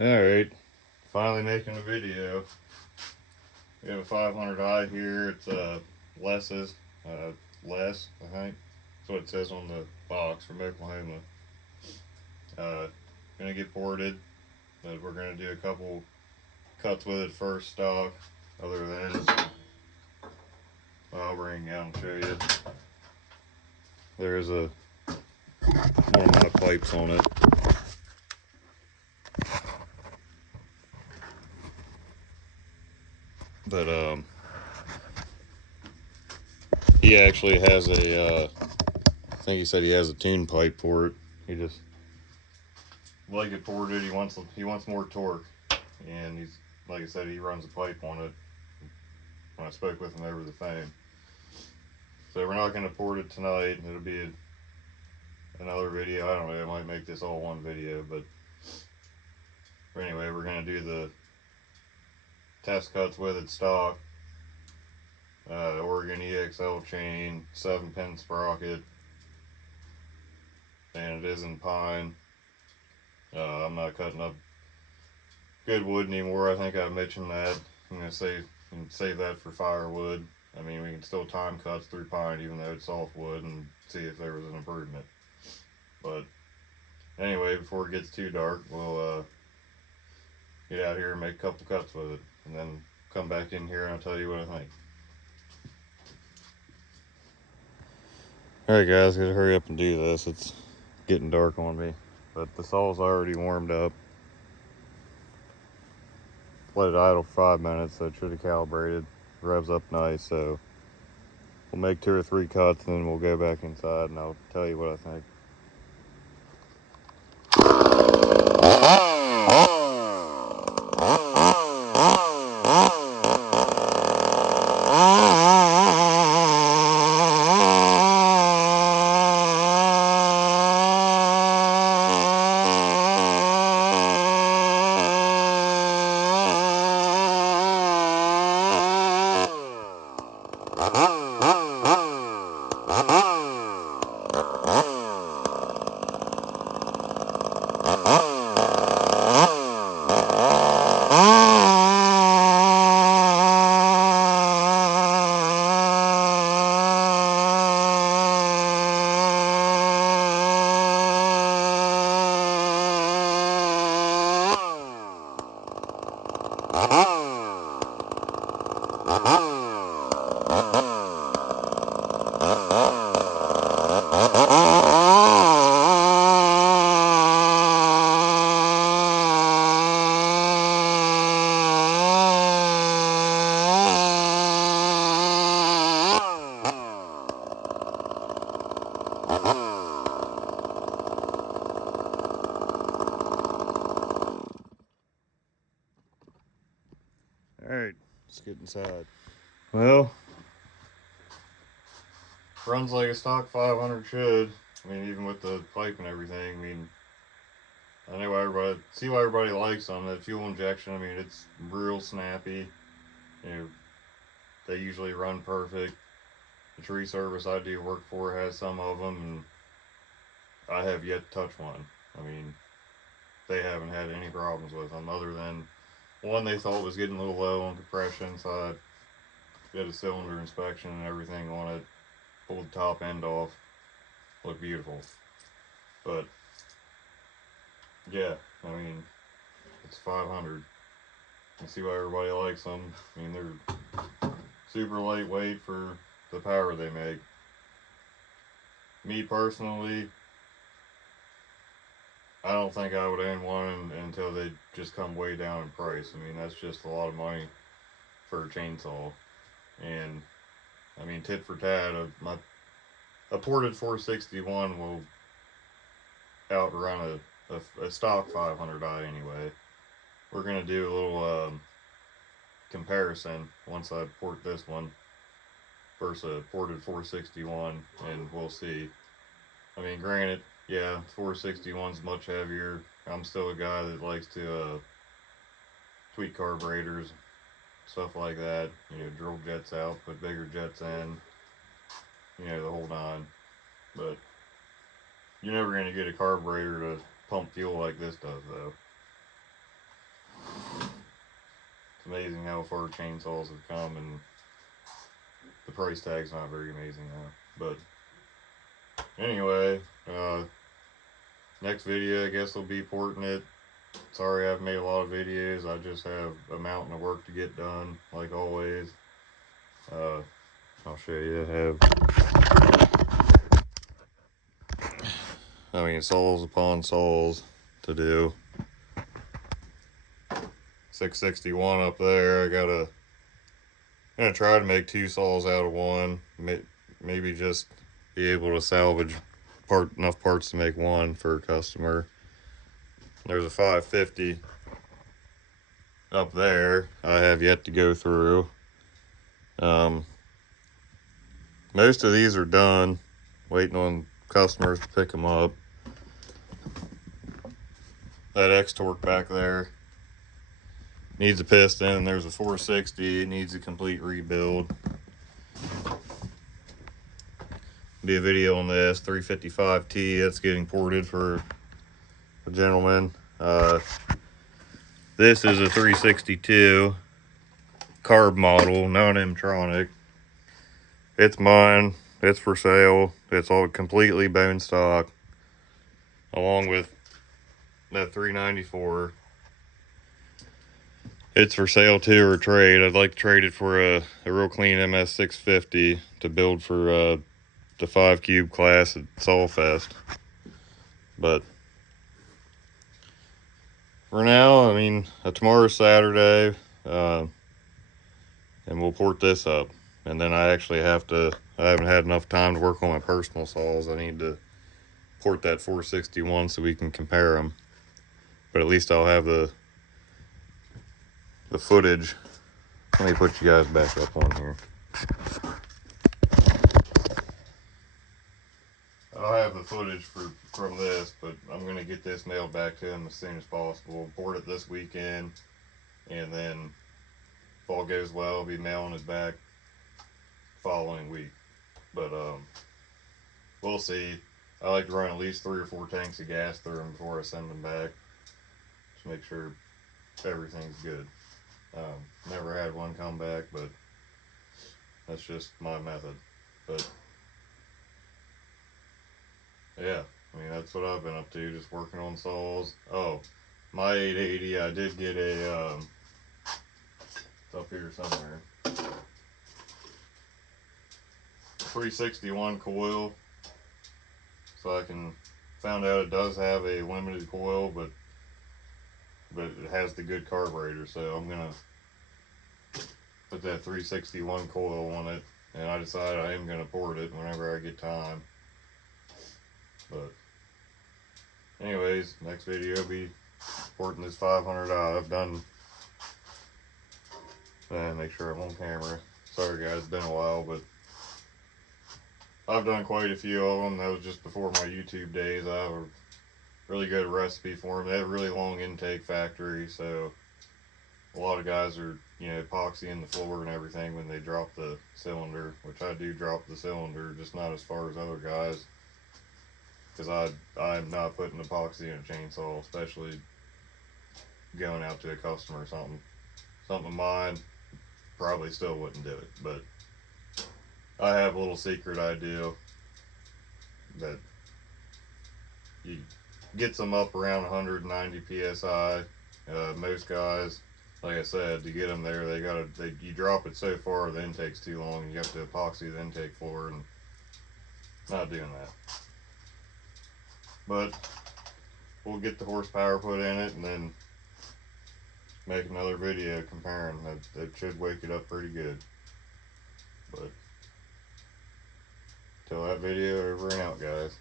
Alright, finally making a video. We have a 500i here. It's Less's, Less, I think. That's what it says on the box from Oklahoma. Gonna get ported, but we're gonna do a couple cuts with it first stock. Other than, I'll bring it out and show you. There's one of my pipes on it. But he actually has a I think he said he has a tune pipe for it. He just like it ported. He wants more torque, and he's, like I said, he runs a pipe on it. When I spoke with him over the phone, so we're not going to port it tonight. It'll be another video. I don't know. I might make this all one video, but anyway, we're going to do the test cuts with it stock. Oregon EXL chain, 7-pin sprocket, and it is in pine. I'm not cutting up good wood anymore. I think I mentioned that. I'm going to save that for firewood. I mean, we can still time cuts through pine even though it's softwood and see if there was an improvement. But anyway, before it gets too dark, we'll get out here and make a couple cuts with it, and then come back in here and I'll tell you what I think. Alright guys, gotta hurry up and do this. It's getting dark on me. But the saw's already warmed up. Let it idle for 5 minutes, so it should have calibrated. Revs up nice, so we'll make 2 or 3 cuts and then we'll go back inside and I'll tell you what I think. Alright, let's get inside. Well, runs like a stock 500 should. I mean, even with the pipe and everything. I mean, I know why everybody likes them. That fuel injection, I mean, it's real snappy. You know, they usually run perfect. The tree service I do work for has some of them, and I have yet to touch one. I mean, they haven't had any problems with them, other than one they thought was getting a little low on compression, so I did a cylinder inspection and everything on it, pulled the top end off, looked beautiful. But yeah, I mean, it's 500. You see why everybody likes them. I mean, they're super lightweight for the power they make. Me personally, I don't think I would own one until they just come way down in price. I mean, that's just a lot of money for a chainsaw. And I mean, tit for tat, a ported 461 will outrun a stock 500i anyway. We're gonna do a little comparison once I port this one versus a ported 461, and we'll see. I mean, granted, yeah, 461's much heavier. I'm still a guy that likes to tweak carburetors, stuff like that. You know, drill jets out, put bigger jets in, you know, the whole nine. But you're never going to get a carburetor to pump fuel like this does, though. amazing how far chainsaws have come, and the price tag's not very amazing though. But anyway, next video I guess will be porting it. Sorry I haven't made a lot of videos. I just have a mountain of work to get done, like always. I'll show you. Saws upon saws to do. 661 up there. I'm gonna try to make 2 saws out of one. Maybe just be able to salvage enough parts to make one for a customer. There's a 550 up there I have yet to go through. Most of these are done, waiting on customers to pick them up. That X-Torque back there needs a piston. There's a 460, it needs a complete rebuild. Be a video on this 355T that's getting ported for a gentleman. This is a 362 carb model, non-M-tronic. It's mine, it's for sale. It's all completely bone stock, along with that 394. It's for sale too, or trade. I'd like to trade it for a real clean MS 650 to build for the 5 cube class at Sawfest. But for now, tomorrow's Saturday, and we'll port this up. And then I haven't had enough time to work on my personal saws. I need to port that 461 so we can compare them. But at least I'll have the footage. Let me put you guys back up on here. I'll have the footage from this, but I'm going to get this mailed back to him as soon as possible. Port it this weekend, and then if all goes well, I'll be mailing it back following week. But we'll see. I like to run at least 3 or 4 tanks of gas through them before I send them back, to make sure everything's good. Never had one come back, but that's just my method. But yeah, that's what I've been up to, just working on saws. Oh, my 880, I did get a it's up here somewhere, 361 coil. So found out it does have a limited coil, but it has the good carburetor, so I'm gonna put that 361 coil on it, and I decided I am gonna port it whenever I get time. But anyways, next video will be porting this 500i. I've done, make sure I'm on camera. Sorry guys, it's been a while, but I've done quite a few of them. That was just before my YouTube days. I have a really good recipe for them. They have a really long intake factory, so a lot of guys are, epoxying the floor and everything when they drop the cylinder, which I do drop the cylinder, just not as far as other guys, because I'm not putting epoxy in a chainsaw, especially going out to a customer or something. Something of mine, probably still wouldn't do it, but I have a little secret idea that you gets them up around 190 psi. Most guys, like I said, to get them there, you drop it so far, the intake's too long. You have to epoxy the intake floor, and not doing that. But we'll get the horsepower put in it, and then make another video comparing. That should wake it up pretty good. But till that video, over and out, guys.